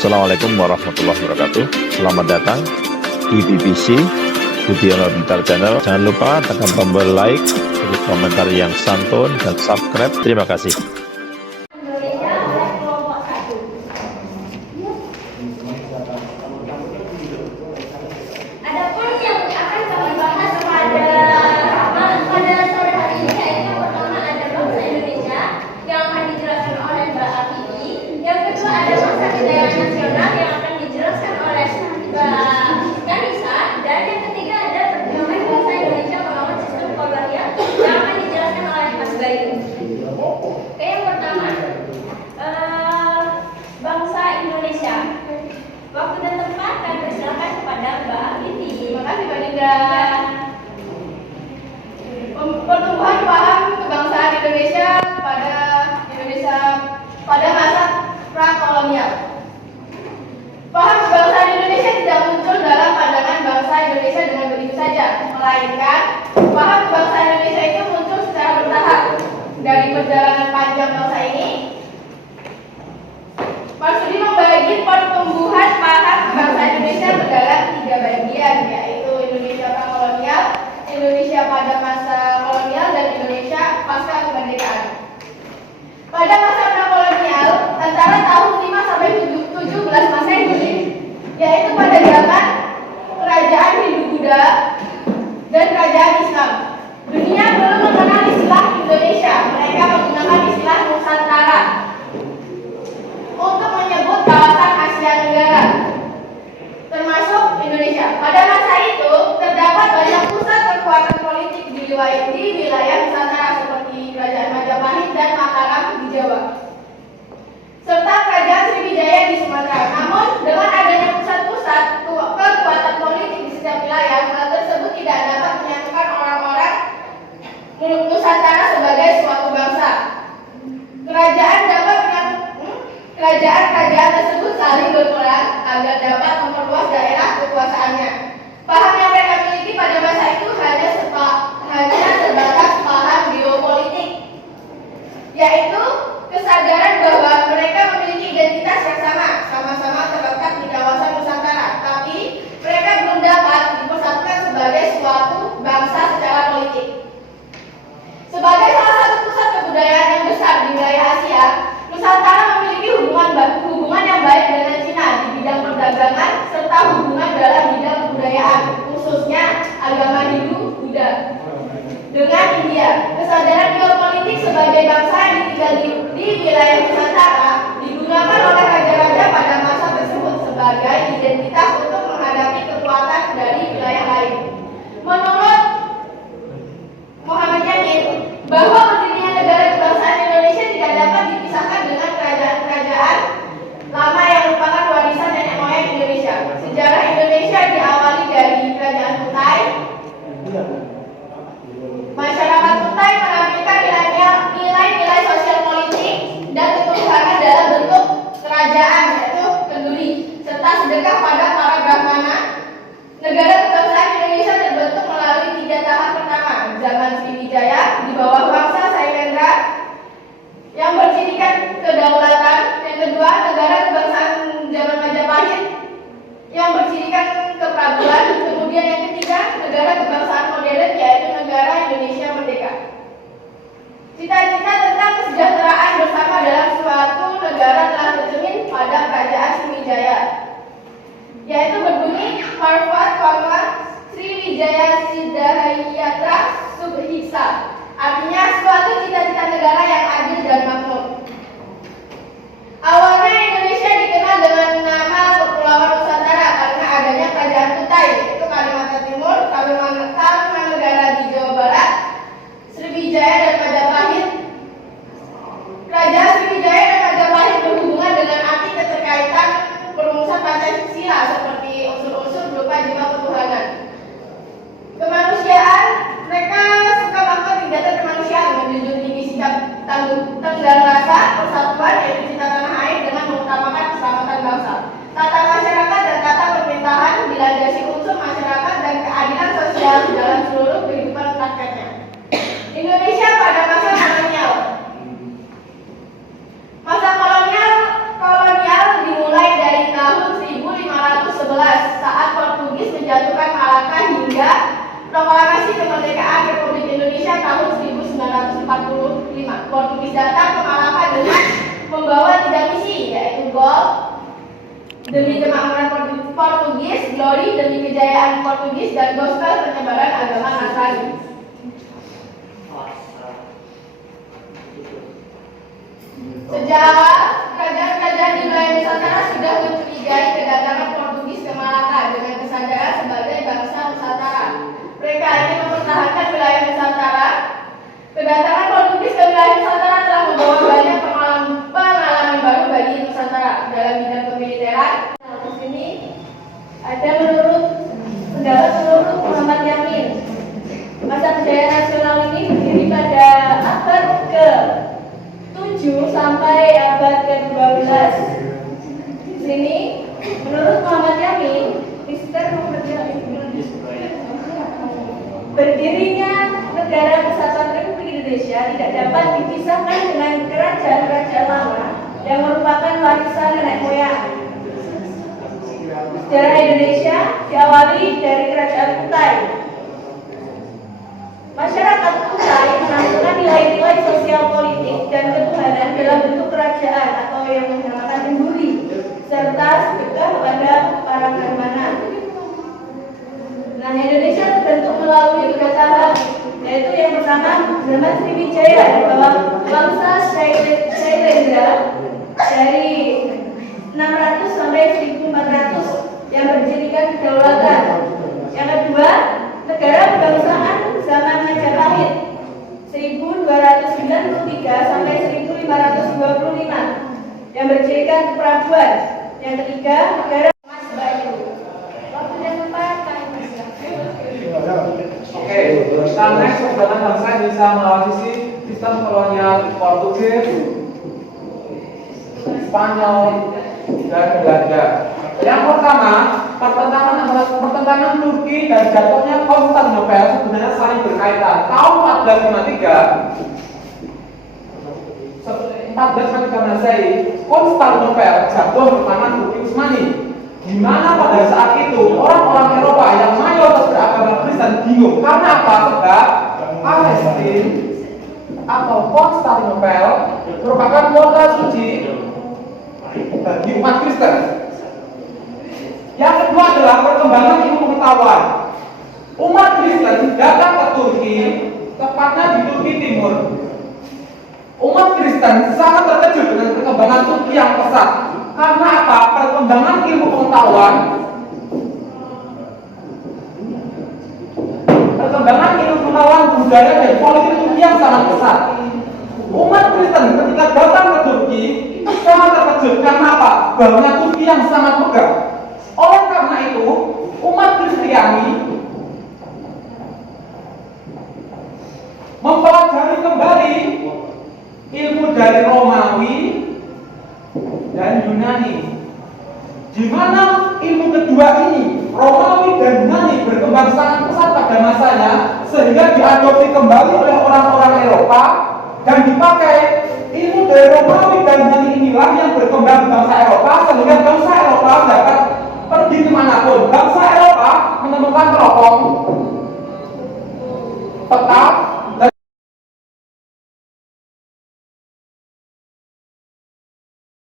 Assalamualaikum warahmatullahi wabarakatuh. Selamat datang di BBC Budiono Pintar Channel. Jangan lupa tekan tombol like, beri komentar yang santun, dan subscribe. Terima kasih. Adapun yang akan kami bahas pada sore hari ini yaitu yang pertama ada bangsa Indonesia yang akan dijelaskan oleh Mbak Afidi. Yang kedua ada masa kejayaan nasional yang akan dijelaskan oleh Mbak Kanisa. Dan yang ketiga ada perkembangan bangsa Indonesia melawan sistem kolonial yang akan dijelaskan oleh Mas Bayu. Oke, yang pertama bangsa Indonesia. Waktu dan tempat kami persilakan kepada Mbak Afidi. Terima kasih Mbak Dinda. Pertumbuhan paham kebangsaan Indonesia pada masa prakolonial. Paham kebangsaan Indonesia tidak muncul dalam pandangan bangsa Indonesia dengan begitu saja, melainkan paham kebangsaan Indonesia itu muncul secara bertahap. Dari perjalanan panjang bangsa ini, Marsudi membagi pertumbuhan paham kebangsaan Indonesia ke dalam 3 bagian, yaitu Indonesia prakolonial, Indonesia pada masa kolonial, dan Indonesia pasca kemerdekaan. Pada masa prakolonial, antara tahun 5 sampai 17 Masehi, yaitu pada zaman kerajaan Hindu-Buddha dan kerajaan Islam, dunia belum mengenal istilah Indonesia. Mereka menggunakan istilah Nusantara untuk menyebut kawasan Asia Tenggara, termasuk Indonesia. Pada masa itu, terdapat banyak pusat kekuatan politik di wilayah Nusantara seperti Kerajaan Majapahit dan Mataram di Jawa, serta Kerajaan Sriwijaya di Sumatera. Namun, dengan adanya pusat-pusat kekuatan politik di setiap wilayah, hal tersebut tidak dapat menyatukan orang-orang Nusantara sebagai suatu bangsa. Kerajaan tersebut saling berperang agar dapat memperluas daerah kekuasaannya. Paham yang mereka miliki pada masa itu hanya sebatas paham geopolitik, yaitu kesadaran bahwa mereka memiliki identitas yang sama-sama terletak di kawasan Nusantara, tapi mereka belum dapat dipersatukan sebagai suatu bangsa secara politik. Sebagai salah satu pusat kebudayaan yang besar di wilayah Asia, Nusantara memiliki hubungan yang baik dengan Cina di bidang perdagangan serta hubungan dalam bidang kebudayaan, khususnya agama Hindu-Buddha. Dengan India, kesadaran geopolitik sebagai bangsa yang tinggal di wilayah Nusantara digunakan oleh raja-raja pada masa tersebut sebagai identitas untuk menghadapi kekuatan dari wilayah lain. Menurut Muhammad Yamin, bahwa berdirinya negara kebangsaan Indonesia tidak dapat dipisahkan dengan kerajaan-kerajaan lama yang merupakan warisan nenek moyang Indonesia. Sejarah Indonesia diawali dari Kerajaan Kutai. Masyarakat Kutai menampilkan nilai-nilai sosial politik dan ketuhanan dalam bentuk kerajaan, yaitu kenduri, serta sedekah pada para brahmana. Negara kebangsaan Indonesia terbentuk melalui 3 tahap. Pertama, zaman Sriwijaya di bawah Wangsa Sailendra yang berjadikan kedaulatan. Yang kedua, negara kebangsaan zaman Majapahit yang berjadikan keprabuan. Kemudian yang ketiga, negara kebangsaan modern, yaitu negara Indonesia merdeka. Cita-cita tentang kesejahteraan bersama dalam suatu negara telah tercermin pada kerajaan Sriwijaya, yaitu berbunyi Marfat Koma Sriwijaya Sidahayatra Subhisa, artinya suatu cita-cita negara yang adil dan makmur. Awalnya Indonesia dikenal dengan nama Kepulauan Nusantara karena adanya kerajaan Kutai, yaitu Kalimantan Timur, Tarumanegara di Jawa Barat, Sriwijaya dan Majapahit. Kerajaan Sriwijaya dan Majapahit berhubungan dengan arti keterkaitan perumusan Pancasila seperti unsur-unsur berupa jiwa ketuhanan. Kemanusiaan, mereka suka melakukan kegiatan kemanusiaan, menjunjung tinggi sikap tenggang rasa, persatuan, yaitu cinta tanah air dengan demi kemakmuran Portugis, Glory demi kejayaan Portugis, dan Gospel penyebaran agama Nasrani. Sejak kerajaan-kerajaan di wilayah Nusantara sudah mencurigai kedatangan Portugis ke Malaka dengan kesadaran sebagai bangsa Nusantara. Mereka ingin mempertahankan wilayah Nusantara. Kedatangan Portugis ke wilayah Nusantara telah membawa banyak pengalaman baru bagi Nusantara dalam bidang kemiliteran. Nah, di sini ada pendapat menurut Muhammad Yamin. Masa kejayaan nasional ini berdiri pada abad ke-7 sampai abad ke-12. Di sini menurut Muhammad Yamin, berdirinya Negara Kesatuan Republik Indonesia tidak dapat dipisahkan dengan kerajaan-kerajaan lama yang merupakan warisan nenek moyang. Sejarah Indonesia diawali dari Kerajaan Kutai. Masyarakat Kutai menanamkan nilai-nilai sosial politik dan ketuhanan dalam bentuk kerajaan atau yang dinamakan Kenduri, serta sedekah kepada para brahmana. Nah, Indonesia terbentuk melalui 3 tahap, yaitu yang pertama zaman Sriwijaya di bawah bangsa Shailendra dari 600 sampai 1400 yang berdirikan kedaulatan. Yang kedua, negara kebangsaan zaman Majapahit 1293 sampai 1525 yang berdirikan keprabuan. Yang ketiga, negara Mas Bayu. Waktu yang tepat kami Oke, kita next bagaimana bangsa bisa mewarisi sistem kolonial Portugis, Spanyol, dan Belanda. Yang pertama, pertentangan Turki dan jatuhnya Konstantinopel sebenarnya saling berkaitan. Tahun 1453 Masehi, Konstantinopel jatuh ke tangan Turki Utsmani, di mana pada saat itu orang-orang Eropa yang mayoritas beragama Kristen bingung karena apa? Sebab Palestina atau Konstantinopel merupakan kota suci bagi umat Kristen. Yang kedua adalah perkembangan ilmu pengetahuan. Umat Kristen datang ke Turki, tepatnya di Turki Timur. Umat Kristen sangat terkejut dengan perkembangan Turki yang pesat. Karena apa? Perkembangan ilmu pengetahuan, budaya dan politik Turki yang sangat pesat. Umat Kristen ketika datang ke Turki sangat terkejut karena apa? Bangunan Turki yang sangat megah. Oleh karena itu, umat Kristiani mempelajari kembali ilmu dari Romawi dan Yunani, di mana ilmu kedua ini, Romawi dan Yunani, berkembang sangat pesat pada masanya, sehingga diadopsi kembali oleh orang-orang Eropa dan dipakai. Ilmu dari Romawi dan Yunani inilah yang berkembang di bangsa Eropa, sehingga bangsa Eropa dapat pergi kemanapun. Bangsa Eropa menemukan teropong, peta,